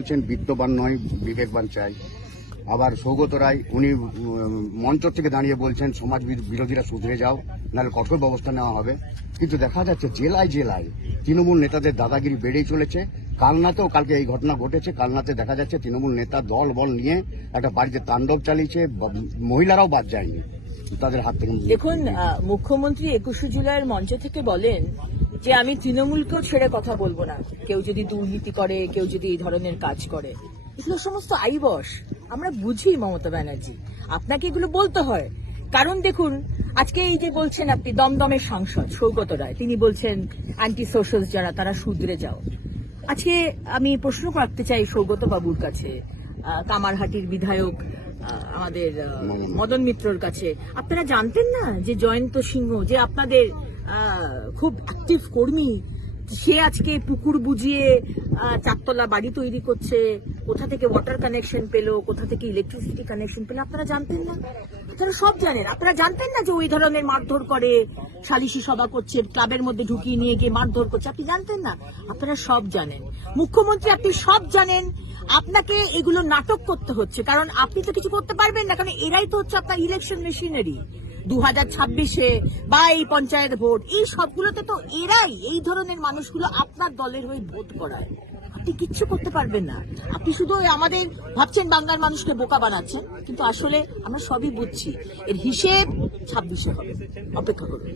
বলছেন বিত্তবান নয় বিবেকবান চাই। আবার সৌগত রায় উনি মঞ্চ থেকে দাঁড়িয়ে বলছেন সমাজ বিরোধীরা শুধরে যাও, নাহলে কঠোর ব্যবস্থা নেওয়া হবে। কিন্তু দেখা যাচ্ছে জেলায় জেলায় তৃণমূল নেতাদের দাদাগিরি বেড়েই চলেছে। কালনাতেও কালকে এই ঘটনা ঘটেছে। কালনাতে দেখা যাচ্ছে তৃণমূল নেতা দল বল নিয়ে একটা বাড়িতে তাণ্ডব চালিয়েছে, মহিলারাও বাদ যায়নি তাদের হাত থেকে। দেখুন, মুখ্যমন্ত্রী 21শে জুলাইয়ের মঞ্চ থেকে বলেন যে আমি তৃণমূলকেও ছেড়ে কথা বলবো না, কেউ যদি দুর্নীতি করে, কেউ যদি এই ধরনের কাজ করে। এগুলো সমস্ত আইবস, আমরা বুঝি মমতা ব্যানার্জি, আপনাকে এগুলো বলতে হয়। কারণ দেখুন, আজকে এই যে বলছেন আপনি দমদমের সাংসদ সৌগত রায়, তিনি বলছেন অ্যান্টি সোশ্যাল যারা তারা শুধরে যাও। আজকে আমি প্রশ্ন রাখতে চাই সৌগত বাবুর কাছে, কামারহাটির বিধায়ক আমাদের মদন মিত্রর কাছে, আপনারা জানতেন না যে জয়ন্ত সিংহ যে আপনাদের খুব অ্যাক্টিভ কর্মী, সে আজকে পুকুর বুঝিয়ে চারতলা বাড়ি তৈরি করছে, কোথা থেকে ওয়াটার কানেকশন পেলো, কোথা থেকে ইলেকট্রিসিটি কানেকশন পেলো, আপনারা জানতেন না? আপনারা সব জানেন। আপনারা জানতেন না যে ওই ধরনের মারধর করে, সালিশি সভা করছে, ক্লাবের মধ্যে ঢুকিয়ে নিয়ে গিয়ে মারধর করছে, আপনি জানতেন না? আপনারা সব জানেন। মুখ্যমন্ত্রী আপনি সব জানেন, আপনাকে এগুলো নাটক করতে হচ্ছে, কারণ আপনি তো কিছু করতে পারবেন না, কারণ এরাই তো হচ্ছে আপনার ইলেকশন মেশিনারি। 2026-এ বা এই পঞ্চায়েত ভোট, এই সবগুলোতে তো এরাই, এই ধরনের মানুষগুলো আপনার দলের হয়ে ভোট করায়। আপনি কিচ্ছু করতে পারবেন না। আপনি শুধু আমাদের ভাবছেন বাংলার মানুষকে বোকা বানাচ্ছেন, কিন্তু আসলে আমরা সবই বুঝছি। এর হিসেব 26-এ হবে, অপেক্ষা করুন।